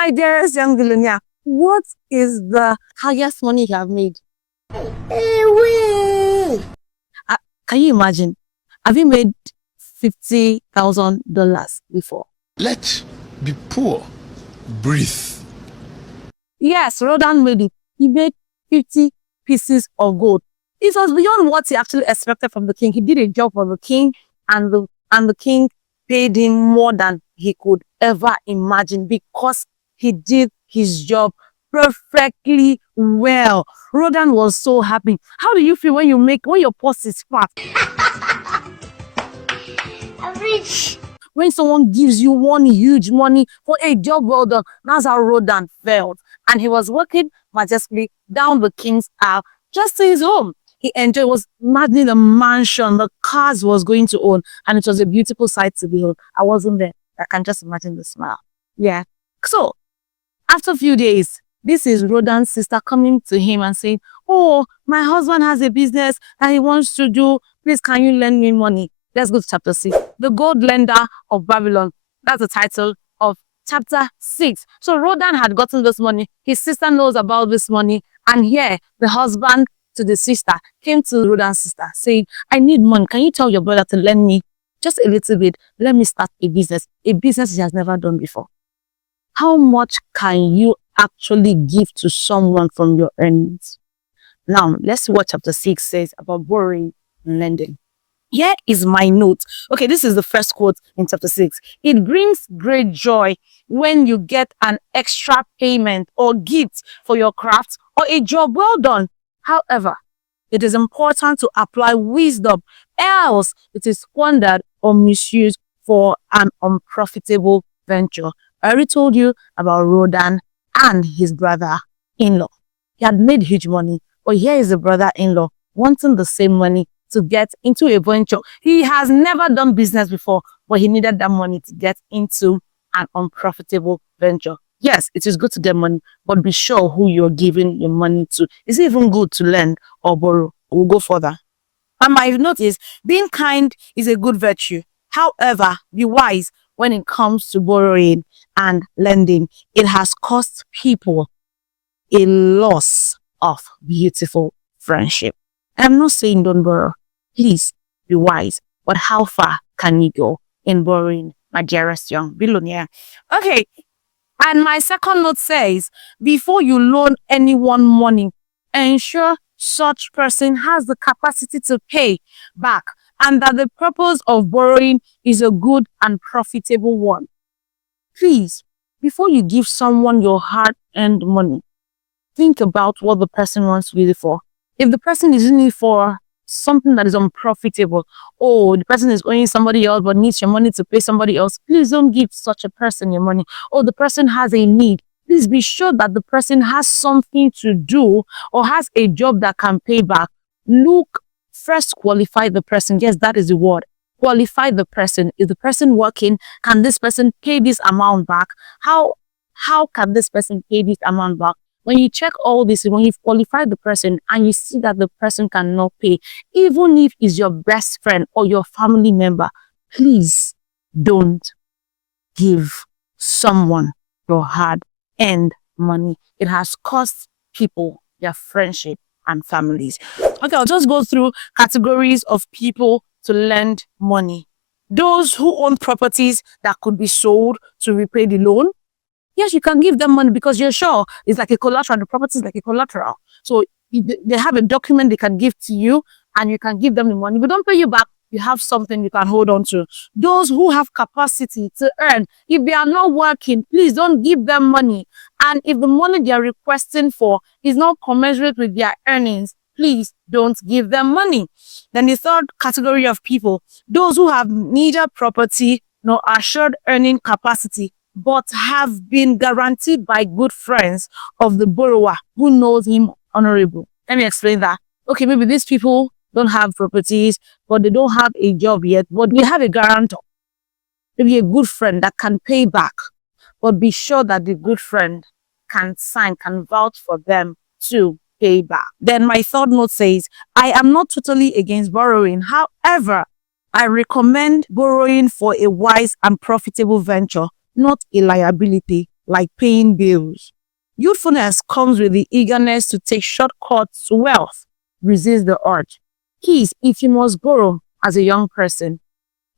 my dearest young billionaire, what is the highest money you have made? Can you imagine? Have you made $50,000 before? Let be poor. Breathe. Yes, Rodan made it. He made 50 pieces of gold. It was beyond what he actually expected from the king. He did a job for the king, and the king paid him more than he could ever imagine because he did his job perfectly well. Rodan was so happy. How do you feel when your purse is fat? I'm rich. When someone gives you one huge money for a job well done, that's how Rodan felt. And he was walking majestically down the king's aisle just to his home. He enjoyed, was imagining the mansion, the cars was going to own, and it was a beautiful sight to behold. I wasn't there. I can just imagine the smile. Yeah. So, after a few days, this is Rodan's sister coming to him and saying, oh, my husband has a business that he wants to do. Please, can you lend me money? Let's go to chapter 6. The Gold Lender of Babylon. That's the title of chapter 6. So Rodan had gotten this money. His sister knows about this money. And here, the husband to the sister came to Rodan's sister saying, I need money. Can you tell your brother to lend me just a little bit? Let me start a business he has never done before. How much can you actually give to someone from your earnings? Now, let's see what chapter 6 says about borrowing and lending. Here is my note. Okay, this is the first quote in chapter 6. It brings great joy when you get an extra payment or gift for your craft or a job well done. However, it is important to apply wisdom, else it is squandered or misused for an unprofitable venture. I already told you about Rodan and his brother-in-law. He had made huge money, but here is the brother-in-law wanting the same money to get into a venture. He has never done business before, but he needed that money to get into an unprofitable venture. Yes, it is good to get money, but be sure who you're giving your money to. Is it even good to lend or borrow? We'll go further. And my note is, being kind is a good virtue. However, be wise when it comes to borrowing and lending. It has cost people a loss of beautiful friendship. I'm not saying don't borrow. Please be wise. But how far can you go in borrowing, my dearest young billionaire? Okay. And my second note says, before you loan anyone money, ensure such person has the capacity to pay back and that the purpose of borrowing is a good and profitable one. Please, before you give someone your hard-earned money, think about what the person wants to use it for. If the person is using it for something that is unprofitable, or the person is owing somebody else but needs your money to pay somebody else, please don't give such a person your money. Or the person has a need. Please be sure that the person has something to do or has a job that can pay back. Look, first qualify the person. Yes, that is the word. Qualify the person. Is the person working? Can this person pay this amount back? How can this person pay this amount back? When you check all this, when you've qualified the person and you see that the person cannot pay, even if it's your best friend or your family member, please don't give someone your hard-earned money. It has cost people their friendship and families. Okay, I'll just go through categories of people to lend money. Those who own properties that could be sold to repay the loan. Yes, you can give them money because you're sure it's like a collateral. The property is like a collateral. So they have a document they can give to you and you can give them the money. If they don't pay you back, you have something you can hold on to. Those who have capacity to earn, if they are not working, please don't give them money. And if the money they are requesting for is not commensurate with their earnings, please don't give them money. Then the third category of people, those who have neither property nor assured earning capacity, but have been guaranteed by good friends of the borrower who knows him honorable. Let me explain that. Okay, maybe these people don't have properties, but they don't have a job yet, but we have a guarantor. Maybe a good friend that can pay back, but be sure that the good friend can sign, can vouch for them to pay back. Then my third note says, I am not totally against borrowing. However, I recommend borrowing for a wise and profitable venture, not a liability like paying bills. Youthfulness comes with the eagerness to take shortcuts to wealth. Resist the urge. Please, if you must borrow as a young person,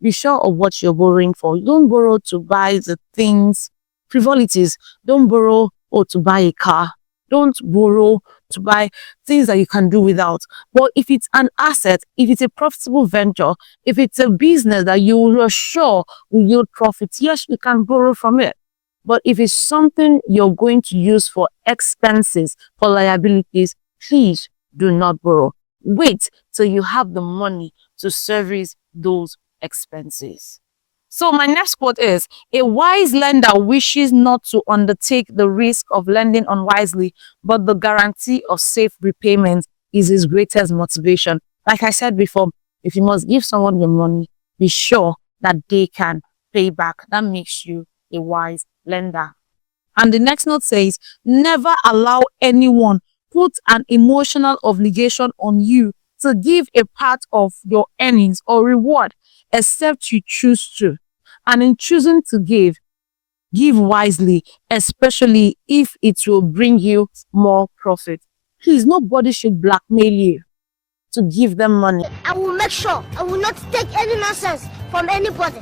be sure of what you're borrowing for. Don't borrow to buy the things, frivolities. Don't borrow or to buy a car. Don't borrow to buy things that you can do without. But if it's an asset, if it's a profitable venture, if it's a business that you're sure will yield profits, yes, you can borrow from it. But if it's something you're going to use for expenses, for liabilities, please do not borrow. Wait till you have the money to service those expenses. So my next quote is, a wise lender wishes not to undertake the risk of lending unwisely, but the guarantee of safe repayment is his greatest motivation. Like I said before, if you must give someone your money, be sure that they can pay back. That makes you a wise lender. And the next note says, never allow anyone put an emotional obligation on you to give a part of your earnings or reward, except you choose to. And in choosing to give wisely, especially if it will bring you more profit. Please, nobody should blackmail you to give them money. I will make sure I will not take any nonsense from anybody.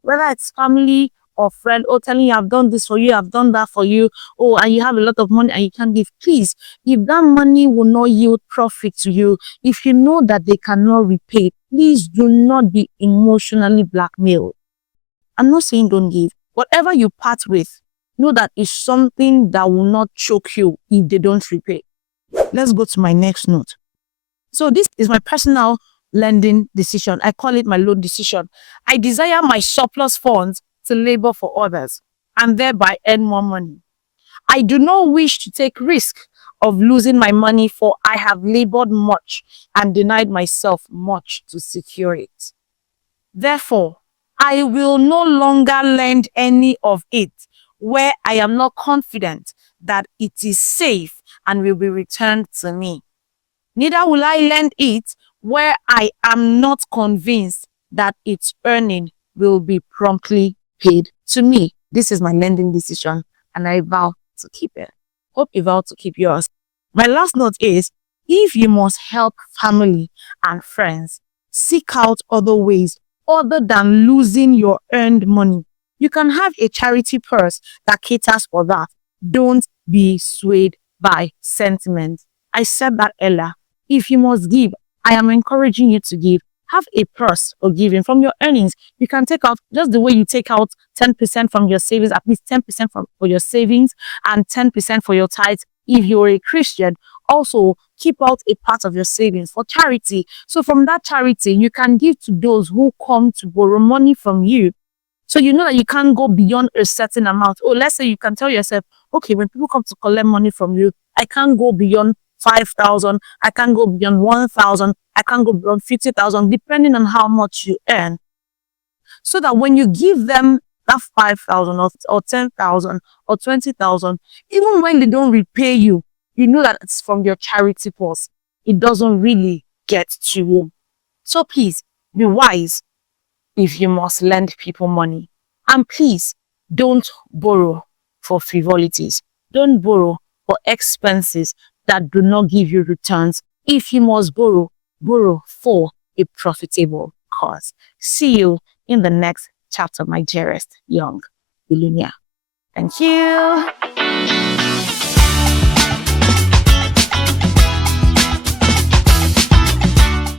Whether it's family or friend, or telling you, I've done this for you, I've done that for you, and you have a lot of money and you can't give. Please, if that money will not yield profit to you, if you know that they cannot repay, please do not be emotionally blackmailed. I'm not saying don't give. Whatever you part with, know that it's something that will not choke you if they don't repay. Let's go to my next note. So this is my personal lending decision. I call it my loan decision. I desire my surplus funds to labor for others and thereby earn more money. I do not wish to take risk of losing my money, for I have labored much and denied myself much to secure it. Therefore, I will no longer lend any of it where I am not confident that it is safe and will be returned to me. Neither will I lend it where I am not convinced that its earning will be promptly paid to me. This is my lending decision, and I vow to keep it. Hope you vow to keep yours. My last note is, if you must help family and friends, seek out other ways other than losing your earned money. You can have a charity purse that caters for that. Don't be swayed by sentiment. I said that earlier. If you must give, I am encouraging you to give. Have a purse of giving from your earnings. You can take out, just the way you take out 10% from your savings, at least 10% for your savings and 10% for your tithes. If you're a Christian, also keep out a part of your savings for charity. So from that charity, you can give to those who come to borrow money from you. So you know that you can't go beyond a certain amount. Or let's say you can tell yourself, okay, when people come to collect money from you, I can't go beyond 5,000, I can't go beyond 1,000, I can't go beyond 50,000, depending on how much you earn. So that when you give them that 5,000 or 10,000 or 20,000, even when they don't repay you, you know that it's from your charity purse. It doesn't really get to you. So please, be wise if you must lend people money. And please, don't borrow for frivolities. Don't borrow for expenses that do not give you returns. If you must borrow, borrow for a profitable cause. See you in the next chapter, my dearest young billionaire. Thank you.